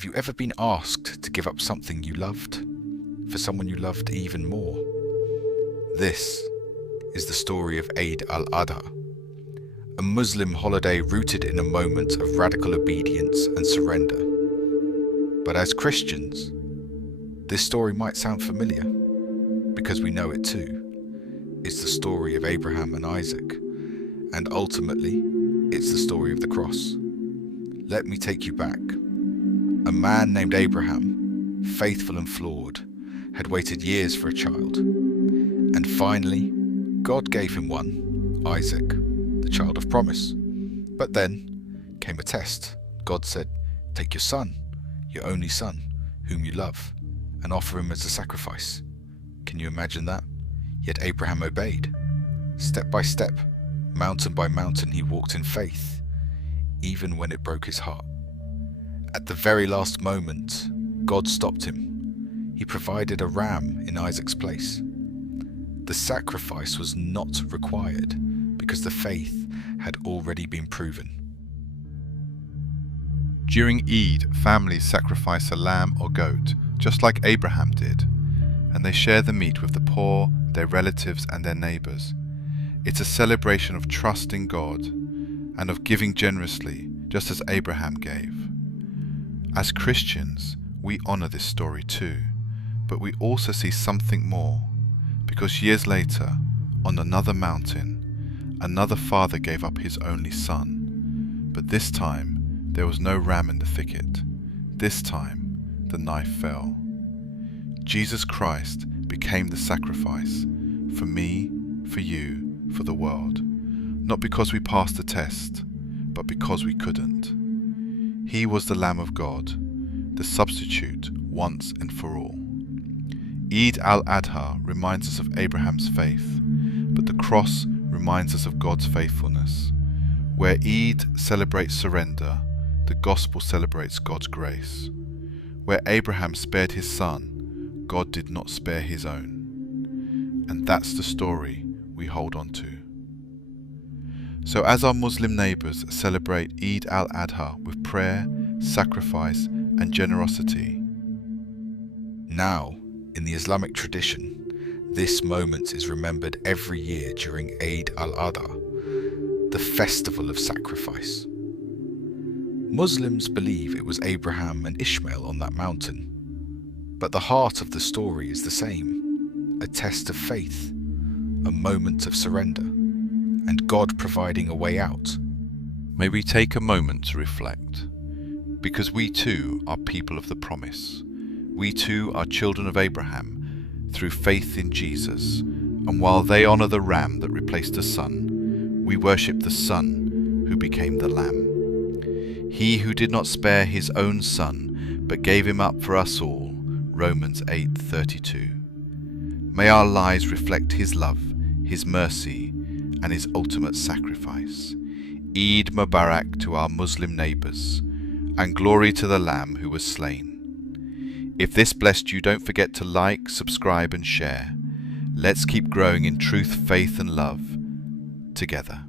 Have you ever been asked to give up something you loved for someone you loved even more? This is the story of Eid Al-Adha, a Muslim holiday rooted in a moment of radical obedience and surrender. But as Christians, this story might sound familiar, because we know it too. It's the story of Abraham and Isaac, and ultimately, it's the story of the cross. Let me take you back. A man named Abraham, faithful and flawed, had waited years for a child. And finally, God gave him one, Isaac, the child of promise. But then came a test. God said, "Take your son, your only son, whom you love, and offer him as a sacrifice." Can you imagine that? Yet Abraham obeyed. Step by step, mountain by mountain, he walked in faith, even when it broke his heart. At the very last moment, God stopped him. He provided a ram in Isaac's place. The sacrifice was not required because the faith had already been proven. During Eid, families sacrifice a lamb or goat, just like Abraham did, and they share the meat with the poor, their relatives and their neighbours. It's a celebration of trust in God and of giving generously, just as Abraham gave. As Christians, we honour this story too, but we also see something more, because years later, on another mountain, another father gave up his only son. But this time, there was no ram in the thicket. This time, the knife fell. Jesus Christ became the sacrifice for me, for you, for the world, not because we passed the test, but because we couldn't. He was the Lamb of God, the substitute once and for all. Eid Al-Adha reminds us of Abraham's faith, but the cross reminds us of God's faithfulness. Where Eid celebrates surrender, the gospel celebrates God's grace. Where Abraham spared his son, God did not spare his own. And that's the story we hold on to. So as our Muslim neighbours celebrate Eid al-Adha with prayer, sacrifice and generosity, now, in the Islamic tradition, this moment is remembered every year during Eid Al-Adha, the festival of sacrifice. Muslims believe it was Abraham and Ishmael on that mountain, but the heart of the story is the same, a test of faith, a moment of surrender, and God providing a way out. may we take a moment to reflect, because we too are people of the promise. We too are children of Abraham through faith in Jesus, and while they honour the ram that replaced the son, we worship the Son who became the Lamb. He who did not spare his own son, but gave him up for us all. Romans 8:32. May our lives reflect his love, his mercy, and his ultimate sacrifice. Eid Mubarak to our Muslim neighbours, and glory to the Lamb who was slain. If this blessed you, don't forget to like, subscribe and share. Let's keep growing in truth, faith and love together.